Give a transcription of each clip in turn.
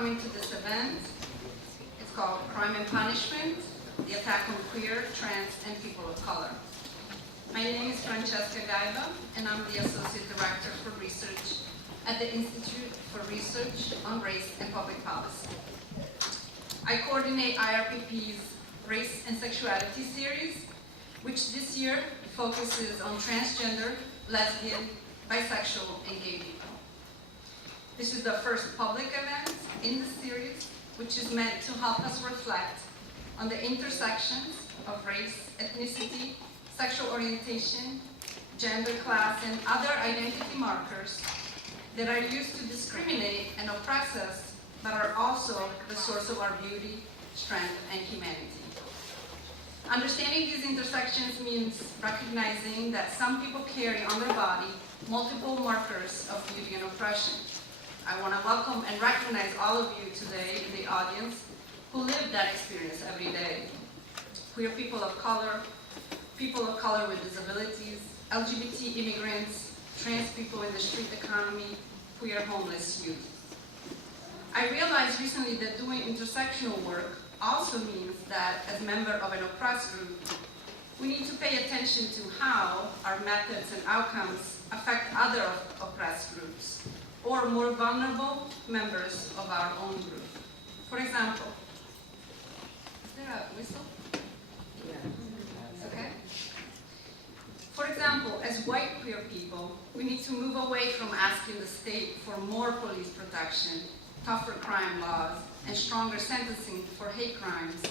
coming to this event. It's called Crime and Punishment, the Attack on Queer, Trans, and People of Color. My name is Francesca Gaiba, and I'm the Associate Director for Research at the Institute for Research on Race and Public Policy. I coordinate IRRPP's Race and Sexuality series, which this year focuses on transgender, lesbian, bisexual, and gay people. This is the first public event in the series, which is meant to help us reflect on the intersections of race, ethnicity, sexual orientation, gender, class, and other identity markers that are used to discriminate and oppress us, but are also the source of our beauty, strength, and humanity. Understanding these intersections means recognizing that some people carry on their body multiple markers of beauty and oppression. I want to welcome and recognize all of you today in the audience who live that experience every day. Queer people of color with disabilities, LGBT immigrants, trans people in the street economy, queer homeless youth. I realized recently that doing intersectional work also means that as a member of an oppressed group, we need to pay attention to how our methods and outcomes affect other oppressed groups or more vulnerable members of our own group. For example, is there a whistle? Yeah. It's okay? For example, as white queer people, we need to move away from asking the state for more police protection, tougher crime laws, and stronger sentencing for hate crimes,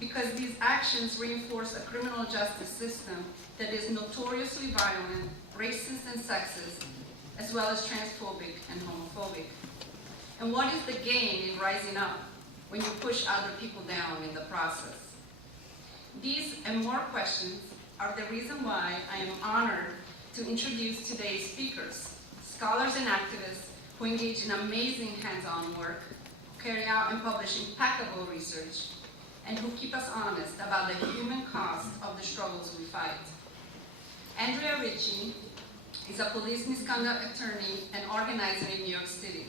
because these actions reinforce a criminal justice system that is notoriously violent, racist, and sexist, as well as transphobic and homophobic. And what is the gain in rising up when you push other people down in the process? These and more questions are the reason why I am honored to introduce today's speakers, scholars and activists who engage in amazing hands-on work, carry out and publish impeccable research, and who keep us honest about the human cost of the struggles we fight. Andrea Ritchie is a police misconduct attorney and organizer in New York City.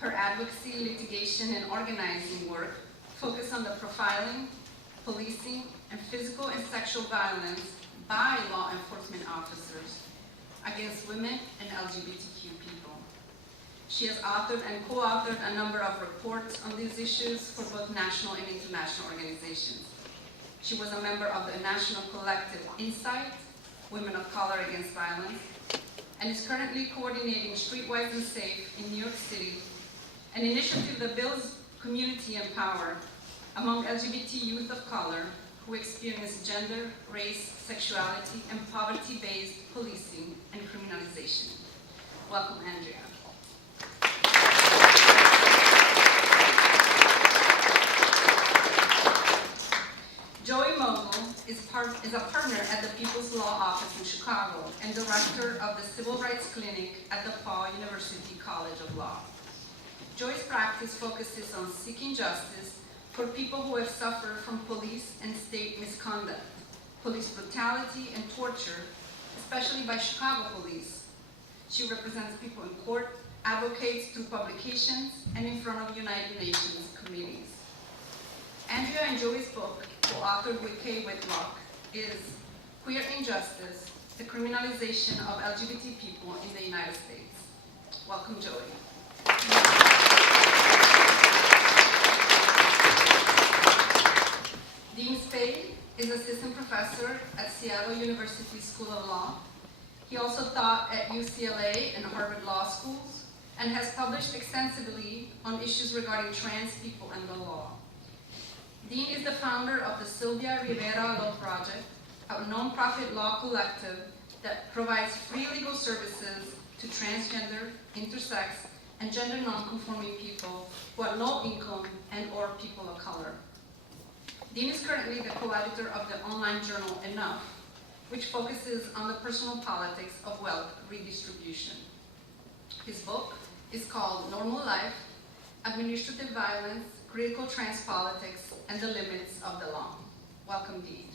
Her advocacy, litigation, and organizing work focus on the profiling, policing, and physical and sexual violence by law enforcement officers against women and LGBTQ people. She has authored and co-authored a number of reports on these issues for both national and international organizations. She was a member of the national collective Insight, Women of Color Against Violence, and is currently coordinating Streetwise and Safe in New York City, an initiative that builds community and power among LGBT youth of color who experience gender, race, sexuality, and poverty-based policing and criminalization. Welcome, Andrea. Joey Mogul is a partner at the People's Law Office in Chicago and director of the Civil Rights Clinic at DePaul University College of Law. Joey's practice focuses on seeking justice for people who have suffered from police and state misconduct, police brutality, and torture, especially by Chicago police. She represents people in court, advocates through publications, and in front of United Nations committees. Andrea and Joey's book, co-authored with Kay Whitlock, is Queer Injustice, the Criminalization of LGBT People in the United States. Welcome, Joey. Dean Spade is assistant professor at Seattle University School of Law. He also taught at UCLA and Harvard Law Schools and has published extensively on issues regarding trans people and the law. Dean is the founder of the Sylvia Rivera Law Project, a nonprofit law collective that provides free legal services to transgender, intersex, and gender nonconforming people who are low income and or people of color. Dean is currently the co-editor of the online journal Enough, which focuses on the personal politics of wealth redistribution. His book is called Normal Life, Administrative Violence, Critical Trans Politics, and the Limits of the Law. Welcome, Dean.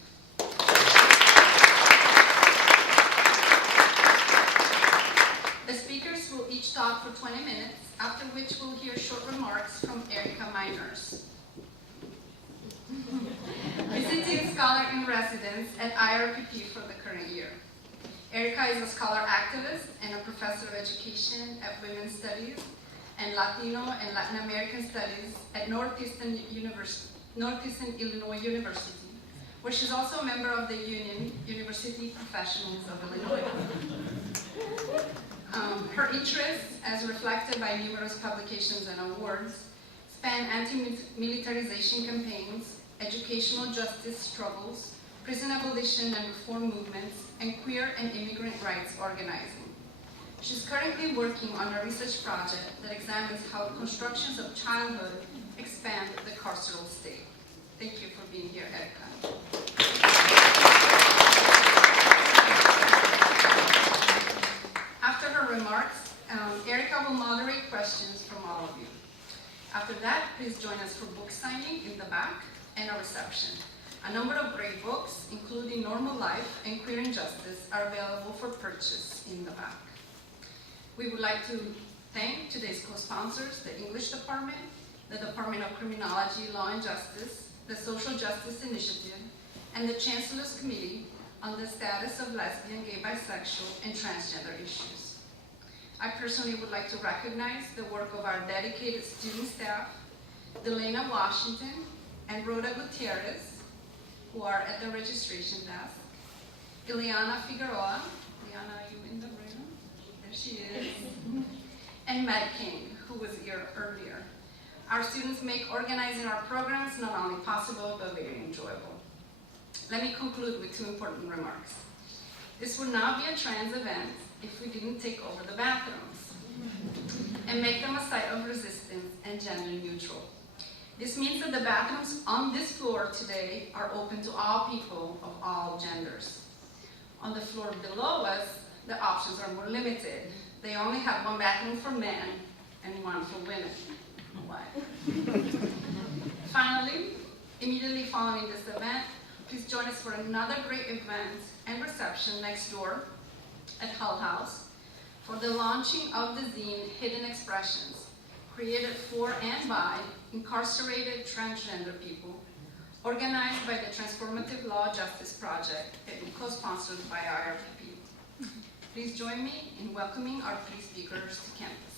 The speakers will each each talk for 20 minutes, after which we'll hear short remarks from Erica Miners, visiting scholar in residence at IRRPP for the current year. Erica is a scholar activist and a professor of education at Women's Studies and Latino and Latin American Studies at Northeastern Illinois University, where she's also a member of the union, University Professionals of Illinois. Her interests, as reflected by numerous publications and awards, span anti-militarization campaigns, educational justice struggles, prison abolition and reform movements, and queer and immigrant rights organizing. She's currently working on a research project that examines how constructions of childhood expand the carceral state. Thank you for being here, Erica. After her remarks, Erica will moderate questions from all of you. After that, please join us for book signing in the back and a reception. A number of great books, including Normal Life and Queer Injustice, are available for purchase in the back. We would like to thank today's co-sponsors, the English Department, the Department of Criminology, Law and Justice, the Social Justice Initiative, and the Chancellor's Committee on the Status of Lesbian, Gay, Bisexual, and Transgender Issues. I personally would like to recognize the work of our dedicated student staff, Delana Washington and Rhoda Gutierrez, who are at the registration desk, Ileana Figueroa. Ileana, are you in the room? There she is. And Matt King, who was here earlier. Our students make organizing our programs not only possible, but very enjoyable. Let me conclude with two important remarks. This would not be a trans event if we didn't take over the bathrooms and make them a site of resistance and gender neutral. This means that the bathrooms on this floor today are open to all people of all genders. On the floor below us, the options are more limited. They only have one bathroom for men and one for women. Why? Finally, immediately following this event, please join us for another great event and reception next door at Hull House for the launching of the zine Hidden Expressions, created for and by incarcerated transgender people, organized by the Transformative Law Justice Project and co-sponsored by IRRPP. Please join me in welcoming our three speakers to campus.